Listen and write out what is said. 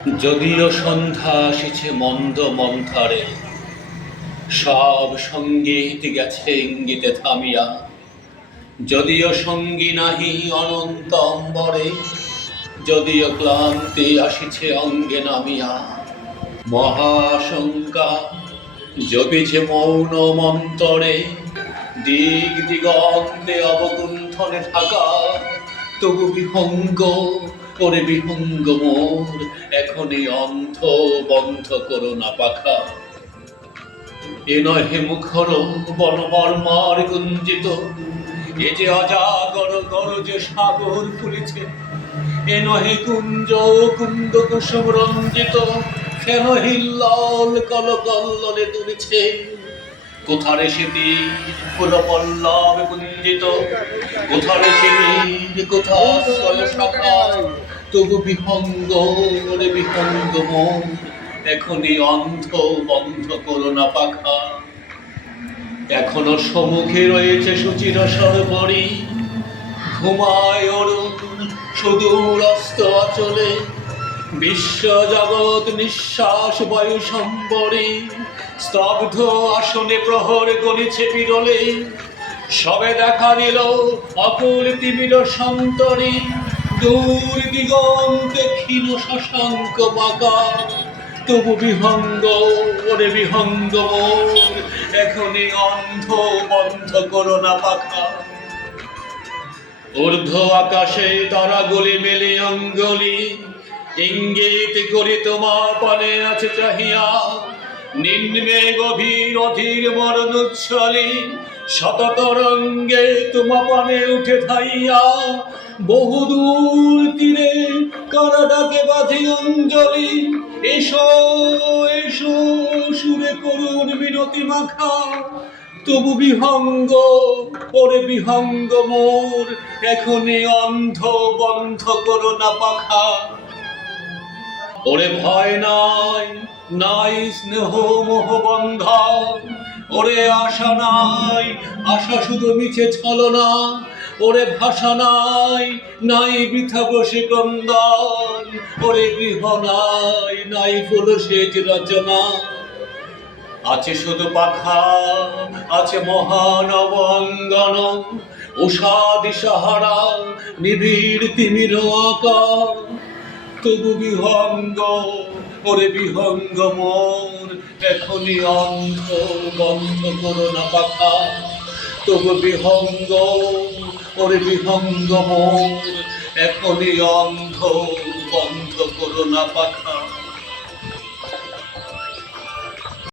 যদিও সন্ধ্যা আসিছে মন্দ মন্থরে, সব সঙ্গীত গেছে ইঙ্গিতে থামিয়া। যদিও সঙ্গী নাহি অনন্ত অম্বরে, যদিও ক্লান্তি আসিছে অঙ্গে নামিয়া। মহাশঙ্কা জপিছে মৌন মন্তরে, দিক দিগন্তে অবগুণ্ঠনে থাকা। তবু বিহঙ্গ করে বিহঙ্গ মোর, এখনই অন্ধ বন্ধ করো না পাখা। এ নহে মুখর বনমর্মর গুঞ্জিত, এ যে অজাগর গরজে সাগর ফুলিছে। এ নহে কুঞ্জ কুন্দ কুসুম রঞ্জিত, কেন হিল্লল কল কল্ললে তুলিছে। কোথারে সেটি ফুল পল্লব কুঞ্জিত, কোথারে শির কোথাশ্রয় শাখা। তবু বিহঙ্গ রে বিহঙ্গ মন, এখনই অন্ধ বন্ধ করো না পাখা। এখনো সম্মুখে রয়েছে সুচির সরোবরী, ঘুমায় অরুণ সুদূর অস্ত অচলে। বিশ্ব জগৎ নিঃশ্বাস বায়ু সম্বরে, স্তব্ধ আসনে প্রহর গণিছে বিরলে। সবে দেখা দিল অকুল তিমির সন্তরে, দূর দিগন্তে ক্ষীণ শশাঙ্ক বাঁকা। তবু বিহঙ্গ ওরে বিহঙ্গ মোর, এখনই অন্ধ বন্ধ করো না পাখা। ঊর্ধ্ব আকাশে তারাগুলি মেলে অঙ্গলি, ইঙ্গিত করি তোমার পানে আছে চাহিয়া। নিম্নে গভীর অধীর মরণোচ্ছলি, শত তরঙ্গে তোমা পানে উঠে ধাইয়া। বহুদূর তীরে কারা ডাকে বাঁধি অঞ্জলি, এসো এসো সুরে করুণ বিনতি মাখা। তবু বিহঙ্গ ওরে বিহঙ্গ মোর, এখনই অন্ধ বন্ধ করো না পাখা। ওরে ভয় নাই নাই স্নেহ মোহ বন্ধন, ওরে আশা নাই আশা শুধু মিছে ছলনা। ওরে ভাষা নাই নাই বৃথা বসে ক্রন্দন, ওরে গৃহ নাই নাই ফুল সেচ রচনা। আছে শুধু পাখা আছে মহানব অঙ্গন, উষা দিশাহারা নিবিড় তিমির আঁকা। তবু বিহঙ্গ ওরে বিহঙ্গ মোর, এখনই অন্ধ বন্ধ করো না পাখা। তবু বিহঙ্গ ওরে বিহঙ্গ মোর, এখনই অন্ধ বন্ধ করো না পাখা।